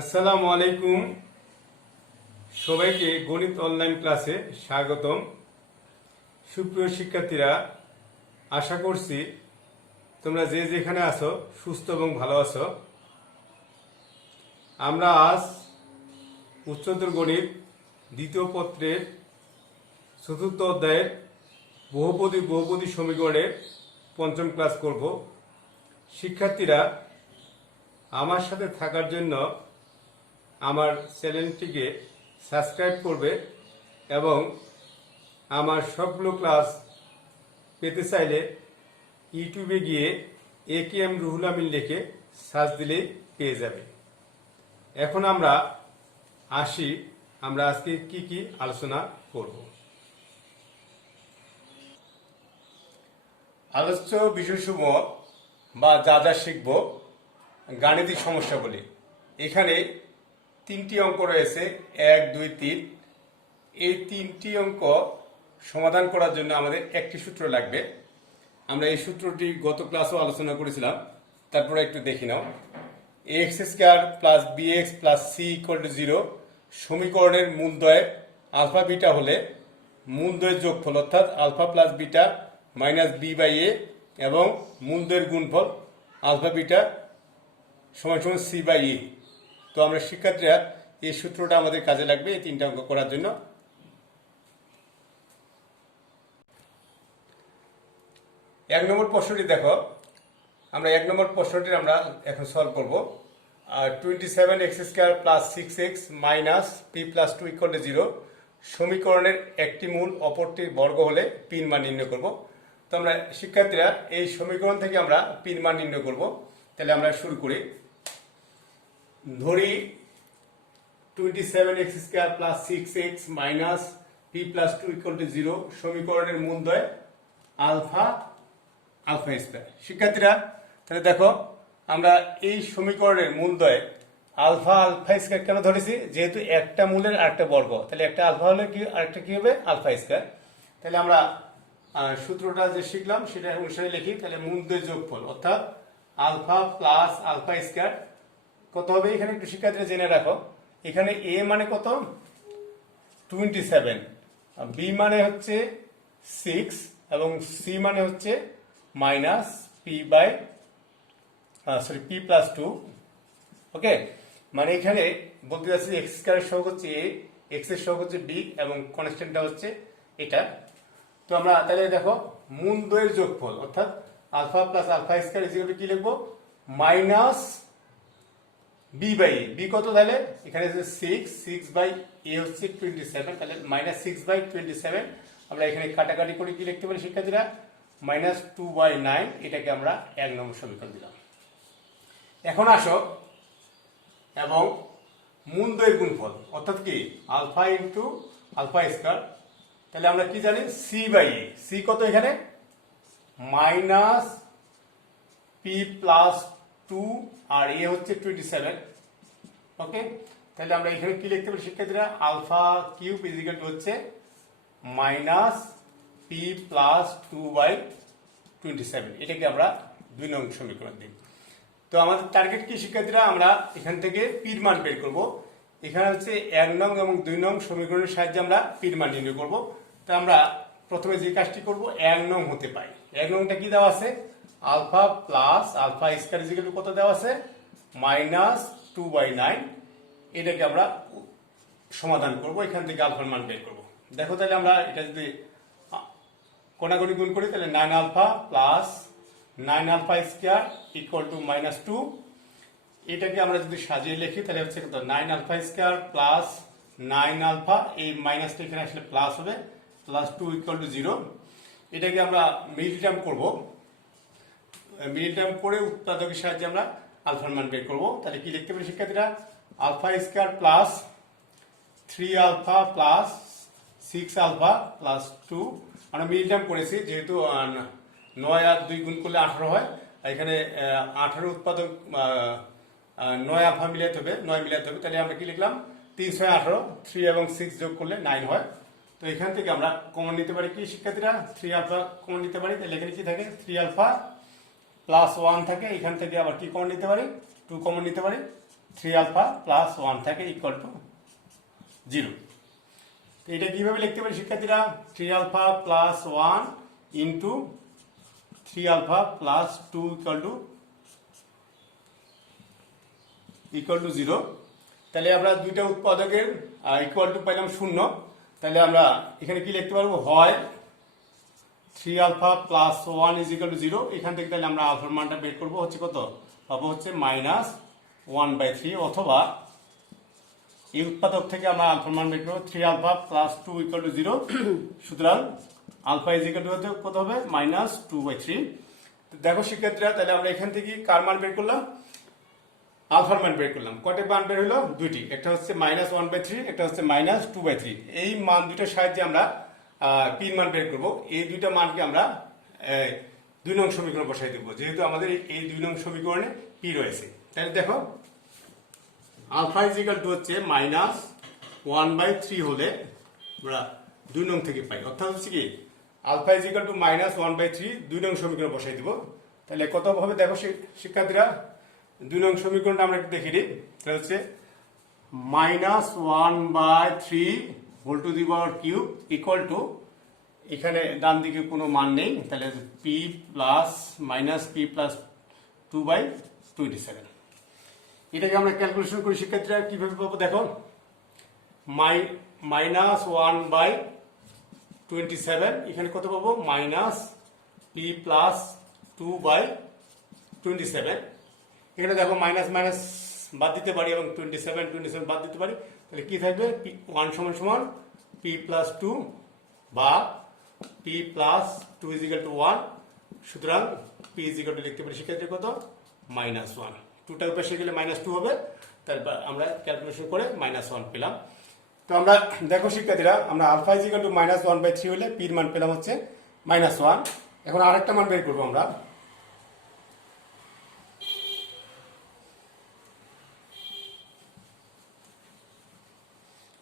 আসসালামু আলাইকুম। সবাইকে গণিত অনলাইন ক্লাসে স্বাগতম। সুপ্রিয় শিক্ষার্থীরা, আশা করছি তোমরা যে যেখানে আছো সুস্থ এবং ভালো আছো। আমরা আজ উচ্চতর গণিত দ্বিতীয় পত্রের চতুর্থ অধ্যায়ের বহুপদী সমীকরণের পঞ্চম ক্লাস করব। শিক্ষার্থীরা, আমার সাথে থাকার জন্য আমার চ্যানেলটিকে সাবস্ক্রাইব করবে এবং আমার সবগুলো ক্লাস পেতে চাইলে ইউটিউবে গিয়ে AKM রুহুল আমিন লিখে সার্চ দিলেই পেয়ে যাবে। এখন আমরা আসি, আমরা আজকে কি কি আলোচনা করব। আলোচ্য বিষয়সমূহ বা যা যা শিখব, গাণিতিক সমস্যাগুলি। এখানে তিনটি অঙ্ক রয়েছে, 1, 2, 3। এই তিনটি অঙ্ক সমাধান করার জন্য আমাদের একটি সূত্র লাগবে। আমরা এই সূত্রটি গত ক্লাসেও আলোচনা করেছিলাম, তারপরে একটু দেখি নাও। ax square plus bx plus c equal to 0 সমীকরণের মূলদ্বয় আলফা বিটা হলে মূলদ্বয়ের যোগফল অর্থাৎ alpha plus beta minus B by এ এবং মূলদ্বয়ের গুণফল আলফা বিটা সমান সমান সি বাই ই। তো আমরা শিক্ষার্থীরা এই সূত্রটা আমাদের কাজে লাগবে এই তিনটা অঙ্ক করার জন্য। এক নম্বর প্রশ্নটি দেখো, আমরা এক নম্বর প্রশ্নটি আমরা এখন সলভ করব। 27x square plus 6x minus P plus 2 equal to 0 সমীকরণের একটি মূল অপরটির বর্গ হলে পির মান নির্ণয় করব। তো আমরা শিক্ষার্থীরা এই সমীকরণ থেকে আমরা পির মান নির্ণয় করব। তাহলে আমরা শুরু করি। ধরি 27x square plus 6x minus P plus 2 equal to 0 সমীকরণের মূলদ্বয় আলফা স্কয়ার। শিক্ষার্থীরা, তাহলে দেখো আমরা এই সমীকরণের মূলদ্বয় আলফা স্কয়ার কেন ধরেছি? যেহেতু একটা মূলের আরেকটা বর্গ, তাহলে একটা আলফা হলে কি আরেকটা কি হবে? Alpha square. তাহলে আমরা সূত্রটা যে শিখলাম সেটা অনুসারে লিখি। তাহলে মূলদ্বয় যোগফল অর্থাৎ আলফা প্লাস আলফা স্কয়ার কত হবে? এখানে একটু শিক্ষার্থীরা জেনে রাখো, এখানে a মানে কত? 27, b মানে হচ্ছে 6 এবং c মানে হচ্ছে মাইনাস পি প্লাস 2। ওকে, মানে এখানে বলতে যাচ্ছি এক্স স্কয়ারের সহগ হচ্ছে a, এক্স এর সহগ হচ্ছে b এবং কনস্ট্যান্টটা হচ্ছে এটা। তো আমরা তাহলে দেখো মূলদ্বয়ের যোগফল অর্থাৎ alpha plus alpha square is equal to কি লিখবো? Minus B by A. B কত? তাহলে এখানে হচ্ছে 6 বাই এ হচ্ছে 27, তাহলে মাইনাস 6/27। আমরা এখানে কাটাকাটি করে কি লিখতে পারি শিক্ষার্থীরা? মাইনাস 2/9। এটাকে আমরা 1 নম্বর সমীকরণ দিলাম। এখন আসো এবং মূলদ্বয়ের গুণফল অর্থাৎ কি আলফা ইন্টু আলফা স্কয়ার। তাহলে আমরা কি জানি? C by A. সি কত এখানে? মাইনাস পি প্লাস 2 আর এ হচ্ছে 27। ওকে, তাহলে আমরা এখানে কি লিখতে পারি শিক্ষার্থীরা? Alpha cube is equal to হচ্ছে মাইনাস পি প্লাস 2/27। এটাকে আমরা 2 নং সমীকরণ দিই। তো আমাদের টার্গেট কি শিক্ষার্থীরা? আমরা এখান থেকে পির মান বের করব। এখানে হচ্ছে 1 নং এবং 2 নং সমীকরণের সাহায্যে আমরা পির মান নির্ণয় করব। তো আমরা প্রথমে যে কাজটি করব, 1 নং হতে পাই। 1 নংটা কি দেওয়া আছে? Alpha plus alpha square is equal to কত দেওয়া আছে? মাইনাস 2/9। এটাকে আমরা সমাধান করব, এখান থেকে আলফার মান বের করব। দেখো তাহলে আমরা এটা যদি কোণাগুণি গুণ করি তাহলে 9 alpha plus 9 alpha square equal to minus 2। এটাকে আমরা যদি সাজিয়ে লিখি তাহলে হচ্ছে কত? 9 আলফা স্কয়ার প্লাস 9 আলফা, এই মাইনাসটা এখানে আসলে প্লাস হবে, প্লাস 2 ইকুয়াল টু 0। এটাকে আমরা মিডল টার্ম করব। মিডল টার্ম করে উৎপাদকের সাহায্যে আমরা আলফার মান বের করব। তাহলে কি লিখতে পারি শিক্ষার্থীরা? Alpha square plus 3 alpha plus 6 alpha plus 2। আমরা মিডল টার্ম করেছি, যেহেতু 9 আর 2 গুণ করলে 18 হয়। এখানে 18 উৎপাদক 9 আলফা মিলাতে হবে, 9 মিলাতে হবে। তাহলে আমরা কি লিখলাম? 3 6 18, 3 এবং 6 যোগ করলে 9 হয়। তো এখান থেকে আমরা কমন নিতে পারি কি শিক্ষার্থীরা? 3 আলফা কমন নিতে পারি। তাহলে এখানে কি থাকে? 3 আলফা প্লাস 1 থাকে। এখান থেকে আবার কি কমন নিতে পারি? 2 কমন নিতে পারি। 3 আলফা প্লাস 1 থাকে ইকুয়াল টু 0। এটা কিভাবে লিখতে পারি শিক্ষার্থীরা? 3 alpha plus 1 into 3 alpha plus 2 equal to 0। তাহলে আমরা দুইটা উৎপাদকের ইকুয়াল টু পাইলাম 0। তাহলে আমরা এখানে কি লিখতে পারবো? হয় 3 alpha plus 1 is equal to 0। এখান থেকে তাহলে আমরা আলফার মানটা বের করবো হচ্ছে কত? পাবো হচ্ছে -1/3, অথবা এই উৎপাদক থেকে আমরা আলফার মান বের করবো 3 আলফা প্লাস 2 ইকুয়াল টু 0। সুতরাং আলফা ইজ ইকুয়াল টু কত হবে? -2/3। দেখো শিক্ষার্থীরা, তাহলে আমরা এখান থেকে কার মান বের করলাম? আলফার মান বের করলাম। কয়টা মান বের হলো? দুইটি, একটা হচ্ছে -1/3, একটা হচ্ছে -2/3। এই মান দুটোর সাহায্যে আমরা পির মান বের করবো। এই দুইটা মানকে আমরা 2 নং সমীকরণ বসাই দেবো, যেহেতু আমাদের এই 2 নং সমীকরণে পি রয়েছে। তাহলে দেখো আলফা ইজ ইকুয়াল টু হচ্ছে -1/3 হলে আমরা 2 নং থেকে পাই, অর্থাৎ হচ্ছে কি আলফা ইজ ইকুয়াল টু -1/3 2 নং সমীকরণ বসাই দিব। তাহলে কত হবে দেখো শিক্ষার্থীরা? 2 নং সমীকরণটা আমরা একটু দেখে নিই। তাহলে হচ্ছে -1/3 whole to the power cube equal to, এখানে ডান দিকে কোনো মান নেই, তাহলে পি প্লাস -2/27। এটাকে আমরা ক্যালকুলেশন করি শিক্ষার্থীরা, কিভাবে পাবো দেখো? -1/27, এখানে কত পাবো? -p+2/27। এখানে দেখো মাইনাস মাইনাস বাদ দিতে পারি এবং 27 বাদ দিতে পারি। তাহলে কি থাকবে? 1 সমান p+2 বা p+2 = 1। সুতরাং p = লিখতে পারি শিক্ষার্থী কত? -1। 2টার পাশে গেলে -2 হবে, তারপর আমরা ক্যালকুলেশন করে -1 পেলাম। তো আমরা দেখো শিক্ষার্থীরা, আমরা আলফা = -1/3 হলে পির মান পেলাম হচ্ছে -1। এখন আরেকটা মান বের করবো আমরা।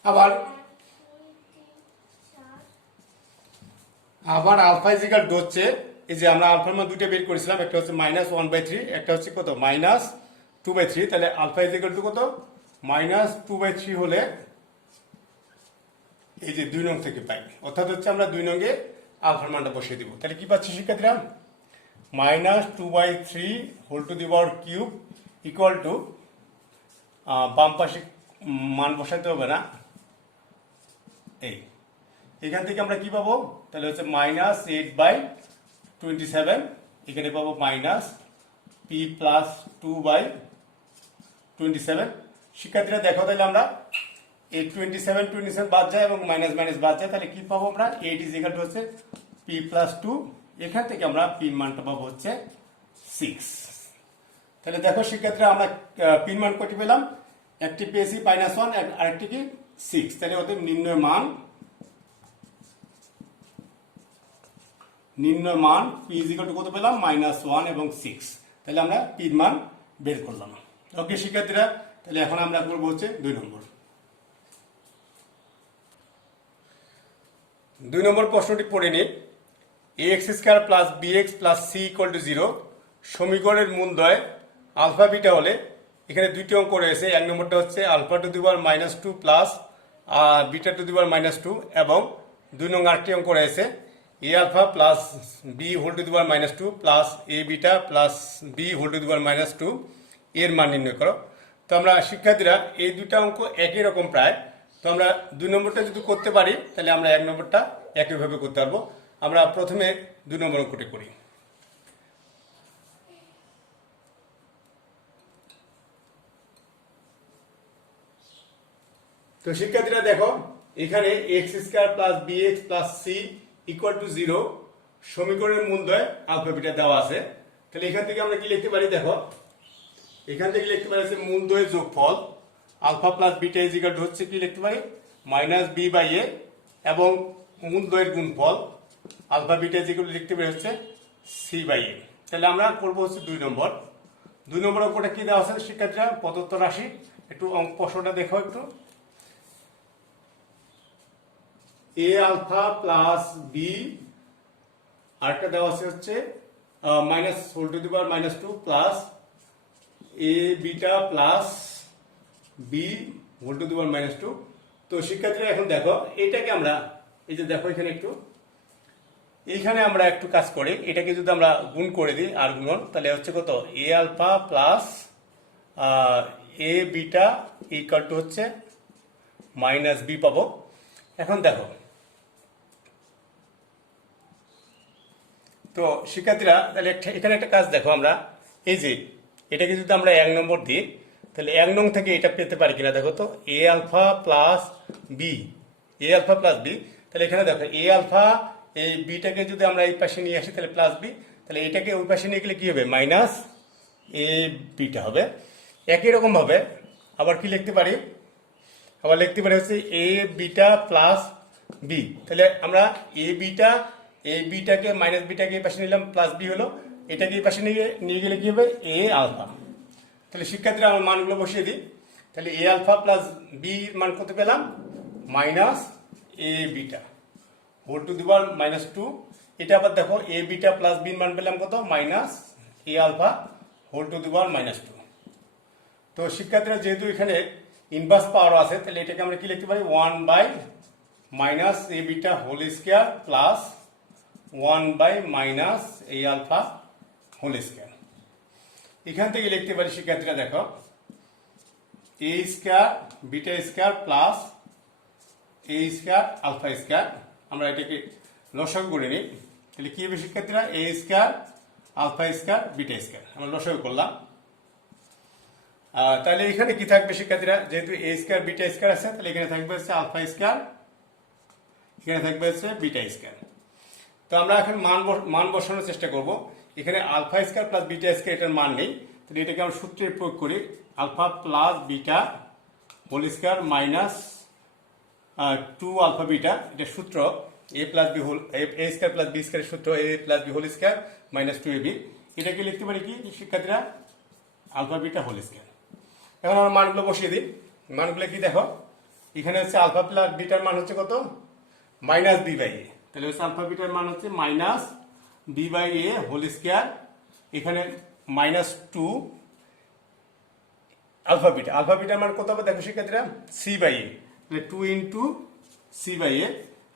আবার আলফা ইজিক্যাল টু হচ্ছে, এই যে আমরা আলফার মান দুটো বের করেছিলাম, একটা হচ্ছে -1/3, একটা হচ্ছে কত? -2/3। তাহলে আলফা ইজিক্যাল টু কত? -2/3 হলে এই যে 2 নং থেকে পাই, অর্থাৎ হচ্ছে আমরা 2 নঙ্গে আলফার মানটা বসিয়ে দিব। তাহলে কি পাচ্ছি শিক্ষার্থীরা? -2/3 whole to the power cube equal to, বাম পাশে মান বসাইতে হবে না, এখান থেকে আমরা কি পাবো? তাহলে হচ্ছে -8/27, এখানে পাবো -p+2/27। শিক্ষার্থীরা দেখো, তাহলে আমরা এই 27 বাদ যায় এবং মাইনাস মাইনাস বাদ যায়, তাহলে কি পাবো আমরা? 8 = হচ্ছে p+2। এখান থেকে আমরা পিন মানটা পাবো হচ্ছে 6। তাহলে দেখো শিক্ষার্থীরা, আমরা পিন মান কয়টি পেলাম? একটি পেয়েছি -1, আরেকটি কি 6। তাহলে ওদের নির্ণয় মান p = কত পেলাম? -1 এবং 6। তাহলে আমরা পির মান বের করলাম। ওকে শিক্ষার্থীরা, তাহলে এখন আমরা করবো হচ্ছে 2 নম্বর। 2 নম্বর প্রশ্নটি পড়ে নিই। ax² + bx + c = 0 সমীকরণের মূলদ্বয় আলফা বিটা হলে, এখানে দুইটি অঙ্ক রয়েছে। 1 নম্বরটা হচ্ছে α⁻² প্লাস β⁻², এবং 2 নং আরেকটি অঙ্ক রয়েছে aα plus b⁻² plus aβ plus b⁻², এর মান নির্ণয় করো। তো আমরা শিক্ষার্থীরা এই দুইটা অঙ্ক একই রকম প্রায়, তো আমরা 2 নম্বরটা যদি করতে পারি তাহলে আমরা 1 নম্বরটা একইভাবে করতে পারবো। আমরা প্রথমে 2 নম্বর অঙ্কটি করি। তো শিক্ষার্থীরা দেখো, এখানে x² + bx + c = 0 সমীকরণের মূলদ্বয় আলফা বিটা দেওয়া আছে। তাহলে এখান থেকে আমরা কি লিখতে পারি? দেখো, এখান থেকে লিখতে পারি হচ্ছে মূলদ্বয়ের যোগফল আলফা প্লাস বিটা = হচ্ছে কি লিখতে পারি? -b/a, এবং মূলদ্বয়ের গুণফল আলফা বিটা = লিখতে পারি হচ্ছে c/a। তাহলে আমরা করবো হচ্ছে 2 নম্বর। 2 নম্বর অঙ্কটা কি দেওয়া আছে শিক্ষার্থীরা? প্রদত্ত রাশি। একটু প্রশ্নটা দেখো একটু। a α + b, আরেকটা দেওয়া আছে হচ্ছে -2 plus aβ plus B whole to the power minus two. তো শিক্ষার্থীরা এখন দেখো এটাকে আমরা এই যে দেখো এখানে একটু এইখানে আমরা একটু কাজ করি, এটাকে যদি আমরা গুণ করে দিই আর গুণন, তাহলে হচ্ছে কত a alpha plus a beta equal to হচ্ছে মাইনাস বি পাবো। এখন দেখো তো শিক্ষার্থীরা তাহলে এখানে একটা কাজ দেখো, আমরা এই যে এটাকে যদি আমরা 1 নম্বর দিই তাহলে 1 নং থেকে এটা পেতে পারি কিনা দেখো তো, এ আলফা প্লাস বি, এ আলফা প্লাস বি। তাহলে এখানে দেখো এ আলফা এই বিটাকে যদি আমরা এই পাশে নিয়ে আসি তাহলে প্লাস বি, তাহলে এটাকে ওই পাশে নিয়ে গেলে কি হবে মাইনাস এ বিটা হবে। একই রকম ভাবে আবার কি লিখতে পারি, আবার লিখতে পারি হচ্ছে এ বিটা প্লাস বি। তাহলে আমরা এ বিটাকে মাইনাস বিটাকে এই পাশে নিলাম, প্লাস বি হলো, এটাকে এই পাশে নিয়ে গেলে কি হবে এ আলফা। তাহলে শিক্ষার্থীরা আমার মানগুলো বসিয়ে দিই। তাহলে এ আলফা প্লাস বি মান কত পেলাম minus A beta whole to the power minus two. এটা আবার দেখো এ বিটা প্লাস বি মান পেলাম কত minus A alpha whole to the power minus two. তো শিক্ষার্থীরা যেহেতু এখানে ইনভার্স পাওয়ার আছে তাহলে এটাকে আমরা কি লিখতে পারি 1 by minus A beta whole square plus 1 by minus A alpha whole square. এখান থেকে লিখতে পারি শিক্ষার্থীরা দেখো a square beta square plus a square alpha square. আমরা এটাকে লসাগু করে নিই, তাহলে কি হবে শিক্ষার্থীরা a square alpha square beta square আমরা লসাগু করলাম। তাহলে এখানে কি থাকবে শিক্ষার্থীরা, যেহেতু এ স্কয়ার বিটা স্কয়ার আছে তাহলে এখানে থাকবে হচ্ছে আলফা স্কয়ার, এখানে থাকবে হচ্ছে বিটা স্কয়ার। তো আমরা এখন মান বসানোর চেষ্টা করব। এখানে alpha square plus beta square এটার মান নেই, তাহলে এটাকে আমরা সূত্রে প্রয়োগ করি alpha plus beta whole square minus 2 alpha beta. এটা সূত্র a plus B whole a square plus b স্কয়ারের সূত্র a plus B whole square minus 2ab। এটাকে লিখতে পারি কি শিক্ষার্থীরা আলফা বিটা হোল স্কয়ার। এখন আমরা মানগুলো বসিয়ে দিই। মানগুলো কি দেখো, এখানে হচ্ছে আলফা প্লাস বিটার মান হচ্ছে কত মাইনাস বি বাই এ, তাহলে হচ্ছে আলফা বিটার মান হচ্ছে minus B by A whole square, এখানে মাইনাস 2 আলফা বিটার মান কত হবে দেখো শিক্ষার্থীরা সি বাই এ, তাহলে 2 ইন্টু সি বাই এ।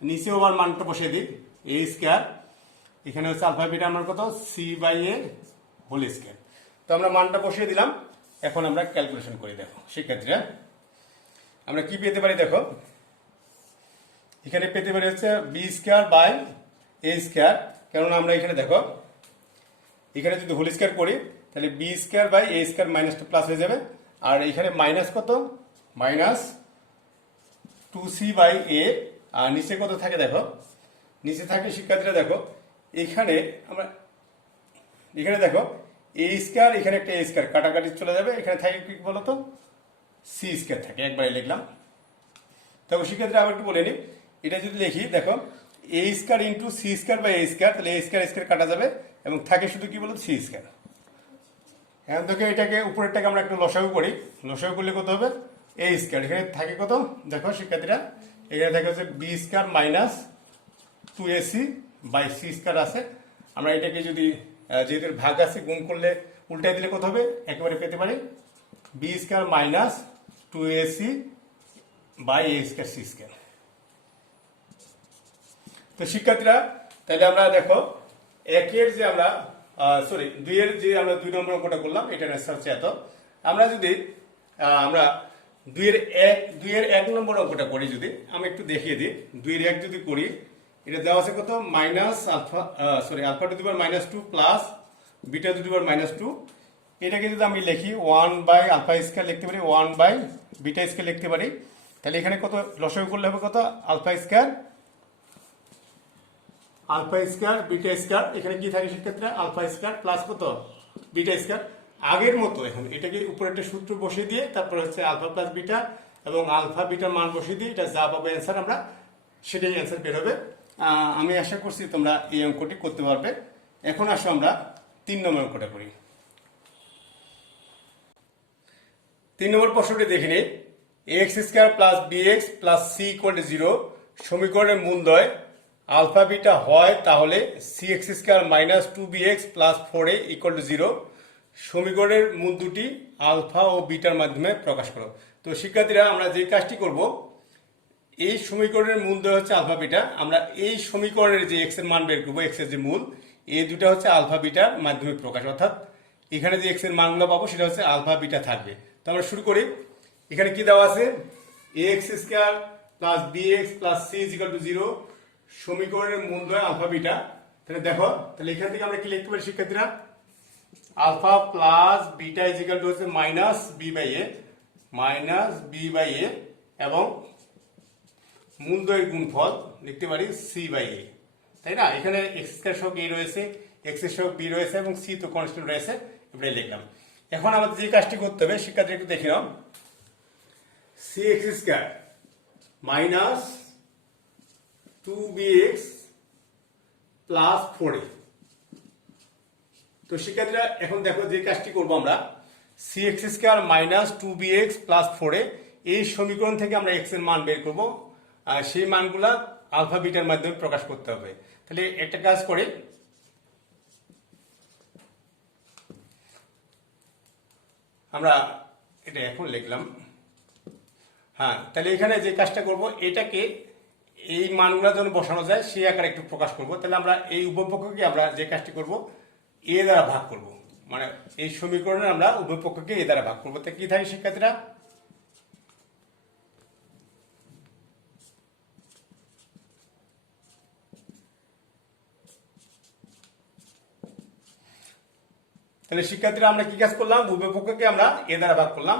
নিচে আবার মানটা বসিয়ে দিই এ স্কয়ার, এখানে হচ্ছে আলফা বিটার মান কত C by A whole square. তো আমরা মানটা বসিয়ে দিলাম, এখন আমরা ক্যালকুলেশন করি। দেখো শিক্ষার্থীরা আমরা কি পেতে পারি, দেখো এখানে পেতে পারি হচ্ছে B square by A square, কেননা আমরা এখানে দেখো এখানে যদি হোল স্কয়ার করি তাহলে B square by A square minus two plus হয়ে যাবে, আর এখানে মাইনাস কত মাইনাস 2c বাই এ, আর নিচে কত থাকে দেখো নিচে থাকে শিক্ষার্থীরা দেখো এখানে আমরা এখানে দেখো এ স্কয়ার, এখানে একটা এ স্কয়ার কাটাকাটি চলে যাবে, এখানে থাকে কি বলতো সি স্কয়ার থাকে, একবারে লিখলাম। তবে শিক্ষার্থীরা আবার একটু বলে নিই, এটা যদি লিখি দেখো a square into c square by A square, তাহলে এ স্কয়ার স্কয়ার কাটা যাবে এবং থাকে শুধু কি বলতো সি স্কয়ার। এখন থেকে এটাকে উপরেরটাকে আমরা একটু লসাগু করি, লসাগু করলে কত হবে এ স্কয়ার, এখানে থাকে কত দেখো শিক্ষার্থীরা এখানে থাকে হচ্ছে B square minus 2ac by C square আছে। আমরা এটাকে যদি যেহেতু ভাগ আছে গুণ করলে উল্টাই দিলে কত হবে একেবারে পেতে পারি B square minus 2ac by A square C square. তো শিক্ষার্থীরা তাহলে আমরা দেখো একের যে আমরা সরি দুইয়ের যে আমরা 2 নম্বর অঙ্কটা করলাম এটা অ্যান্সার হচ্ছে এত। আমরা যদি আমরা দুইয়ের 1 নম্বর অঙ্কটা করি, যদি আমি একটু দেখিয়ে দিই 2-এর 1 যদি করি, এটা দেওয়া আছে কত minus alpha alpha to the power minus 2 plus beta to the power minus 2। এটাকে যদি আমি লিখি 1 বাই আলফা স্কয়ার লিখতে পারি, 1 বাই বিটা স্কয়ার লিখতে পারি, তাহলে এখানে কত লসাগু করলে হবে কত আলফা স্কয়ার বিটা স্কয়ার, এখানে কি থাকে শিক্ষার্থীরা আলফা স্কয়ার প্লাস কত বিটা স্কয়ার। আগের মতো এখন এটাকে উপরে একটা সূত্র বসিয়ে দিয়ে তারপর হচ্ছে আলফা প্লাস বিটা এবং আলফা বিটার মান বসিয়ে দিয়ে এটা যা পাবো অ্যান্সার আমরা সেটাই অ্যান্সার বের হবে। আমি আশা করছি তোমরা এই অঙ্কটি করতে পারবে। এখন আসো আমরা 3 নম্বর অঙ্কটা করি। 3 নম্বর প্রশ্নটি দেখে নিই, X square plus B X plus C equal to 0 সমীকরণের মূলদ্বয় আলফা বিটা হয়, তাহলে C x square minus 2bx plus 4a equal to 0 সমীকরণের মূল দুটি আলফা ও বিটার মাধ্যমে প্রকাশ করো। তো শিক্ষার্থীরা আমরা যে কাজটি করব, এই সমীকরণের মূলদ্বয় হচ্ছে আলফা বিটা। আমরা এই সমীকরণের যে এক্স এর মান বের করবো, এক্স এর যে মূল, এই দুটা হচ্ছে আলফা বিটার মাধ্যমে প্রকাশ, অর্থাৎ এখানে যে এক্স এর মানগুলো পাবো সেটা হচ্ছে আলফা বিটা থাকবে। তো আমরা শুরু করি। এখানে কি দেওয়া আছে, X square plus B X plus C is equal to 0, সমীকরণের মূলদ্বয় আলফা বিটা। তাহলে দেখো, তাহলে এখান থেকে আমরা কি লিখতে পারি শিক্ষার্থীরা, alpha plus beta is equal to হচ্ছে মাইনাস বি বাই এ এবং মূলদ্বয়ের গুণফল লিখতে পারি সি বাই এ, তাই না? এখানে এক্স স্কয়ার সহ এ রয়েছে, এক্স এর সহ বি রয়েছে এবং সি তো কনস্ট্যান্ট রয়েছে, এবারে লিখলাম। এখন আমাদের যে কাজটি করতে হবে শিক্ষার্থী একটু দেখে নাও, c x square minus 2bx plus 4a। তো শিক্ষার্থীরা এখন দেখো যে কাজটি করবো আমরা, c x square minus 2bx plus 4a, এই সমীকরণ থেকে আমরা এক্স এর মান বের করবো, আর সেই মানগুলা আলফা বিটার মাধ্যমে প্রকাশ করতে হবে। তাহলে একটা কাজ করে আমরা এটা এখন লিখলাম। হ্যাঁ, তাহলে এখানে যে কাজটা করব, এটাকে এই মানগুলো যখন বসানো যায় সেই আকারে একটু প্রকাশ করব। তাহলে আমরা এই উভয়পক্ষকে আমরা যে কাজটি করব, এ দ্বারা ভাগ করব, মানে এই সমীকরণে আমরা উভয়পক্ষকে এ দ্বারা ভাগ করবো। তাই কি থাকে শিক্ষার্থীরা, তাহলে শিক্ষার্থীরা আমরা কি কাজ করলাম, উভয়পক্ষকে আমরা এ দ্বারা ভাগ করলাম।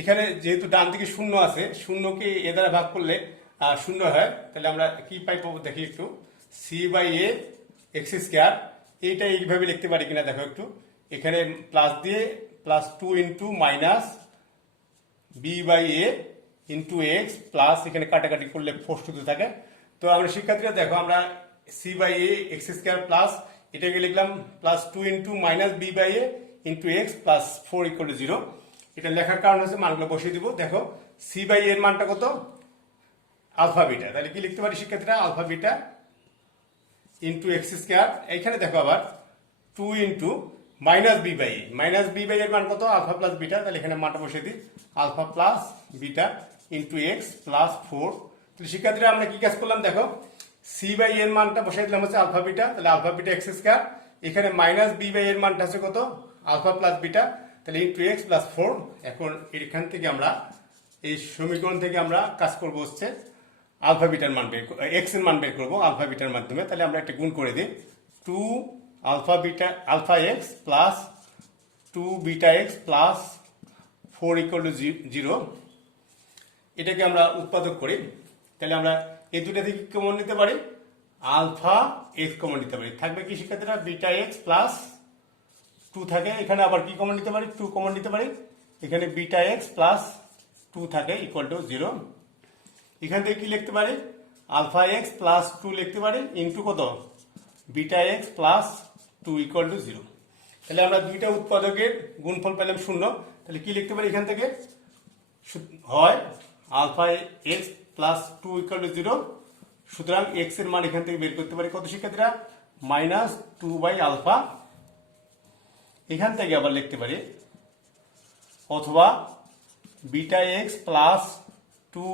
এখানে যেহেতু ডান দিকে শূন্য আছে, শূন্যকে এ দ্বারা ভাগ করলে শূন্য হয়, তাহলে আমরা কি পাই পাবো দেখি একটু, C by A X square, এইটা এইভাবে লিখতে পারি কিনা দেখো একটু, এখানে প্লাস দিয়ে plus 2 into minus B by A into X plus, এখানে কাটাকাটি করলে 4 শুধু থাকে। তো আমরা শিক্ষার্থীরা দেখো, আমরা C by A X square plus এটাকে লিখলাম plus 2 into minus B by A into X plus 4 equal to 0। এটা লেখার কারণ হচ্ছে মানগুলো বসিয়ে দিব। দেখো সি বাই এর মানটা কত, আলফা বিটা, তাহলে কি লিখতে পারি শিক্ষার্থীরা, alpha beta into X square, এইখানে দেখো আবার 2 ইন্টু মাইনাস বি বাই এর মান কত, আলফা প্লাস বিটা, তাহলে এখানে মানটা বসিয়ে দিই, alpha plus beta into X plus 4। তাহলে শিক্ষার্থীরা আমরা কি কাজ করলাম দেখো, সি বাই এর মানটা বসাই দিলাম হচ্ছে আলফা বিটা, তাহলে আলফা বিটা এক্স স্কয়ার, এখানে মাইনাস বি বাই এর মানটা হচ্ছে কত, আলফা প্লাস বিটা, তাহলে ইন্টু এক্স প্লাস 4। এখন এখান থেকে আমরা এই সমীকরণ থেকে আমরা কাজ করবো হচ্ছে আলফা বিটার মান বের, এক্স এর মান বের করবো আলফা বিটার মাধ্যমে। তাহলে আমরা একটা গুণ করে দিই, 2 alpha x plus 2 beta X plus 4 equal to 0। এটাকে আমরা উৎপাদক করি, তাহলে আমরা এই দুটা থেকে কমন নিতে পারি, আলফা এক্স কমন নিতে পারি, থাকবে কি শিক্ষার্থীরা, বিটা এক্স প্লাস 2 থাকে, এখানে আবার কি কমন নিতে পারি, 2 কমন নিতে পারি, এখানে বিটা এক্স প্লাস 2 থাকে ইকুয়াল টু 0। এখান থেকে কি লিখতে পারি, আলফা এক্স প্লাস 2 লিখতে পারি ইন্টু কত, beta X plus 2 equal to 0। তাহলে আমরা দুইটা উৎপাদকের গুণফল পেলাম 0। তাহলে কি লিখতে পারি এখান থেকে, হয় alpha x plus 2 equal to 0। সুতরাং এক্স এর মান এখান থেকে বের করতে পারি কত শিক্ষার্থীরা, মাইনাস 2 বাই আলফা। এখান থেকে আবার লিখতে পারি অথবা beta X plus 2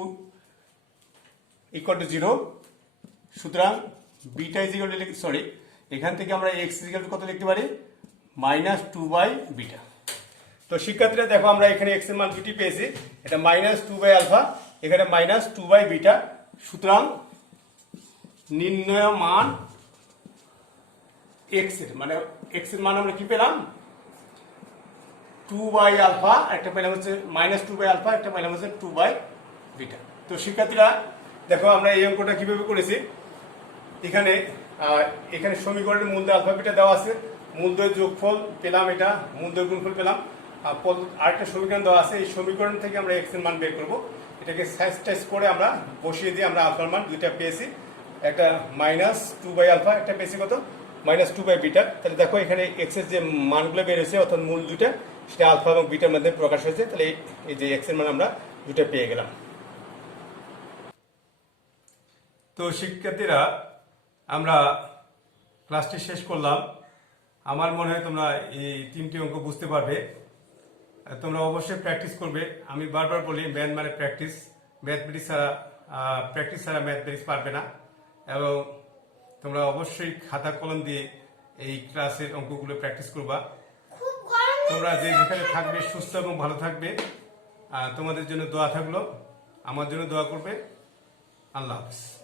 equal to 0। সুতরাং beta is equal two, sorry, এখান থেকে আমরা এক্স ইজ ইকুয়াল টু কত লিখতে পারি, মাইনাস 2 বাই বিটা। তো শিক্ষার্থীরা দেখো আমরা এখানে এক্স এর মান দুটি পেয়েছি, এটা মাইনাস 2 বাই আলফা, এখানে মাইনাস 2 বাই বিটা। সুতরাং নির্ণয় মান এক্স এর, মানে এক্স এর মান আমরা কি পেলাম, 2 বাই আলফা, একটা পেলাম হচ্ছে মাইনাস 2 বাই আলফা, একটা পেলাম হচ্ছে 2 বাই বিটা। তো শিক্ষার্থীরা দেখো আমরা এই অঙ্কটা কিভাবে করেছি, এখানে এখানে সমীকরণের মূলদ্বয় আলফা বিটা দেওয়া আছে, মূলদ্বয় যোগফল পেলাম, এটা মূলদ্বয় গুণফল পেলাম, আরেকটা সমীকরণ দেওয়া আছে, এই সমীকরণ থেকে আমরা এক্স এর মান বের করবো। এটাকে সাইজ টাইজ করে আমরা বসিয়ে দিয়ে আমরা আলফার মান দুইটা পেয়েছি, একটা মাইনাস 2 বাই আলফা, একটা পেয়েছি কত, মাইনাস 2 বাই বিটা। তাহলে দেখো এখানে এক্স এর যে মানগুলো বের হয়েছে অর্থাৎ মূল দুইটা, সেটা আলফা এবং বিটার মধ্যে প্রকাশ হয়েছে। তাহলে এই যে এক্স এর মান আমরা দুইটা পেয়ে গেলাম। তো শিক্ষার্থীরা আমরা ক্লাসটি শেষ করলাম। আমার মনে হয় তোমরা এই 3টি অঙ্ক বুঝতে পারবে। তোমরা অবশ্যই প্র্যাকটিস করবে। আমি বারবার বলি ম্যাথ মানে প্র্যাকটিস, ম্যাথমেটিক্স ছাড়া প্র্যাকটিস ছাড়া ম্যাথমেটিক্স পারবে না। এবং তোমরা অবশ্যই খাতা কলম দিয়ে এই ক্লাসের অঙ্কগুলো প্র্যাকটিস করবা। তোমরা যে যেখানে থাকবে সুস্থ এবং ভালো থাকবে। তোমাদের জন্য দোয়া থাকলো, আমার জন্য দোয়া করবে। আল্লাহ হাফিজ।